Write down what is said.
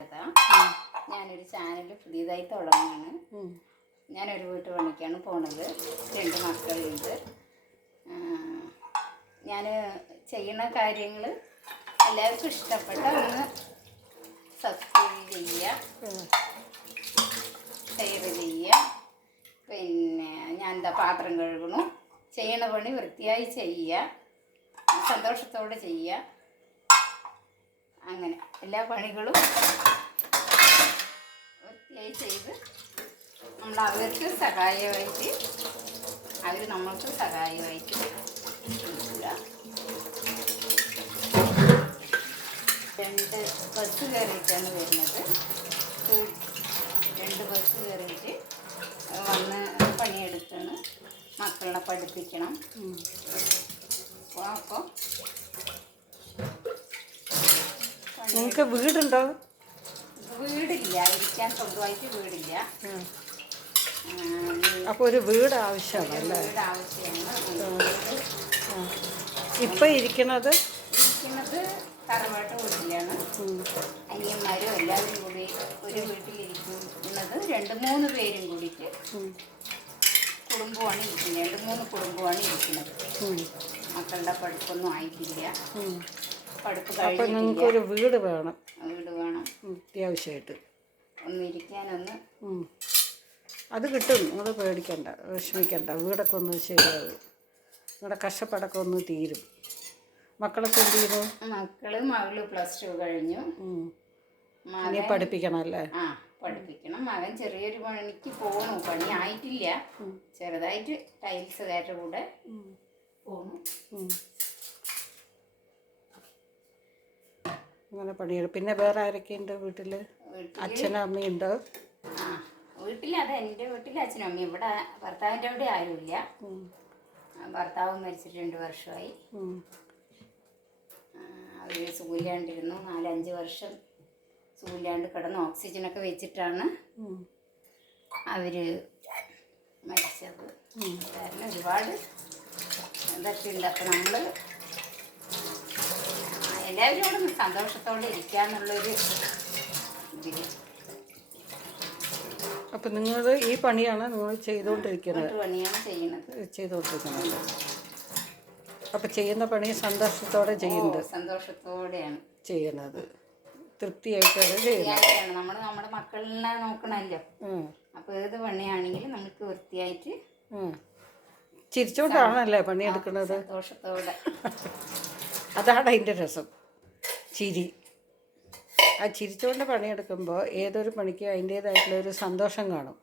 ഞാനൊരു ചാനൽ പുതിയതായി തുടങ്ങുകയാണ്. ഞാനൊരു വീട്ടുപണിക്കാണ് പോണത്. 2 മക്കളുണ്ട്. ഞാൻ ചെയ്യുന്ന കാര്യങ്ങൾ എല്ലാവർക്കും ഇഷ്ടപ്പെട്ട ഒന്ന് സബ്സ്ക്രൈബ് ചെയ്യുക, ഷെയർ ചെയ്യുക. പിന്നെ ഞാൻ പാത്രം കഴുകണു, ചെയ്യണ പണി വൃത്തിയായി ചെയ്യുക, സന്തോഷത്തോടെ ചെയ്യുക. അങ്ങനെ എല്ലാ പണികളും വൃത്തിയായി ചെയ്ത് നമ്മൾ അവർക്ക് സഹായമായിട്ട്, അവർ നമ്മൾക്ക് സഹായമായിട്ട് നിൽക്കുക. 2 ബസ് കയറിയിട്ടാണ് വരുന്നത്. 2 ബസ് കയറിയിട്ട് വന്ന് പണിയെടുക്കണം, മക്കളെ പഠിപ്പിക്കണം. അപ്പോൾ നിങ്ങൾക്ക് വീടുണ്ടോ? വീടില്ല, ഇരിക്കാൻ സ്വന്തമായിട്ട് വീടില്ല. അപ്പോൾ ഒരു വീട് ആവശ്യമാണല്ലേ? വീട് ആവശ്യമാണ്. ഇപ്പം ഇരിക്കുന്നത് തറവാട്ട് വീട്ടിലാണ്. അനിയന്മാരും എല്ലാവരും കൂടി ഒരു വീട്ടിലിരിക്കുന്നത് 2-3 പേരും കൂടിയിട്ട് കുടുംബമാണ് ഇരിക്കുന്നത്. 2-3 കുടുംബമാണ് ഇരിക്കുന്നത്. മക്കളുടെ പഠിപ്പൊന്നും ആയിട്ടില്ല. പഠിപ്പ് അപ്പോൾ നിങ്ങൾക്കൊരു വീട് വേണം. വീട് വേണം അത്യാവശ്യമായിട്ട്. ഒന്നിരിക്കാനൊന്ന് അത് കിട്ടും. നിങ്ങൾ പേടിക്കണ്ട, വിഷമിക്കണ്ട. വീടൊക്കെ ഒന്ന് ശരിയാവും. നിങ്ങളുടെ കഷ്ടപ്പാടൊക്കെ ഒന്ന് തീരും. മക്കളൊക്കെ എന്ത് ചെയ്യുന്നു? മകള് +2 കഴിഞ്ഞു. മകനെ പഠിപ്പിക്കണമല്ലേ? പഠിപ്പിക്കണം. മകൻ ചെറിയൊരു പണിക്ക് പോകണു, പണി ആയിട്ടില്ല. ചെറുതായിട്ട് ടൈൽസ് കയറ്റ കൂടെ പോകണു. അങ്ങനെ പണിയെടുക്കും. പിന്നെ വേറെ ആരൊക്കെയുണ്ട് വീട്ടിൽ? അച്ഛനും അമ്മയുണ്ടോ? വീട്ടിൽ അത് എൻ്റെ വീട്ടിൽ അച്ഛനും അമ്മയും. ഇവിടെ ഭർത്താവിൻ്റെ അവിടെ ആരുമില്ല. ഭർത്താവ് മരിച്ചിട്ട് 2 വർഷമായി. അവർ സുഖമില്ലാണ്ടിരുന്നു. 4-5 വർഷം സുഖമില്ലാണ്ട് കിടന്ന് ഓക്സിജനൊക്കെ വെച്ചിട്ടാണ് അവർ മരിച്ചത്. കാരണം ഒരുപാട് ഇതൊക്കെ ഉണ്ട്. അപ്പം നമ്മൾ എല്ലാവരും കൂടെ സന്തോഷത്തോടെ ഇരിക്കാന്നുള്ളൊരു ഇതിൽ. അപ്പം നിങ്ങൾ ഈ പണിയാണ് നിങ്ങൾ ചെയ്തുകൊണ്ടിരിക്കുന്നത്? പണിയാണ് ചെയ്തുകൊണ്ടിരിക്കുന്നത്. അപ്പം ചെയ്യുന്ന പണി സന്തോഷത്തോടെ ചെയ്യുന്നത്? സന്തോഷത്തോടെയാണ് ചെയ്യുന്നത്. തൃപ്തിയായിട്ടാണ് ചെയ്യുന്നത്. നമ്മൾ നമ്മുടെ മക്കളിനെ നോക്കണമല്ലോ. അപ്പോൾ ഏത് പണിയാണെങ്കിലും നമുക്ക് വൃത്തിയായിട്ട് ചിരിച്ചോണ്ടാണല്ലേ പണിയെടുക്കുന്നത്? സന്തോഷത്തോടെ. അതാണ് അതിൻ്റെ രസം, ചിരി. ആ ചിരിച്ചുകൊണ്ട് പണിയെടുക്കുമ്പോൾ ഏതൊരു പണിക്കും അതിൻ്റേതായിട്ടുള്ളൊരു സന്തോഷം കാണും.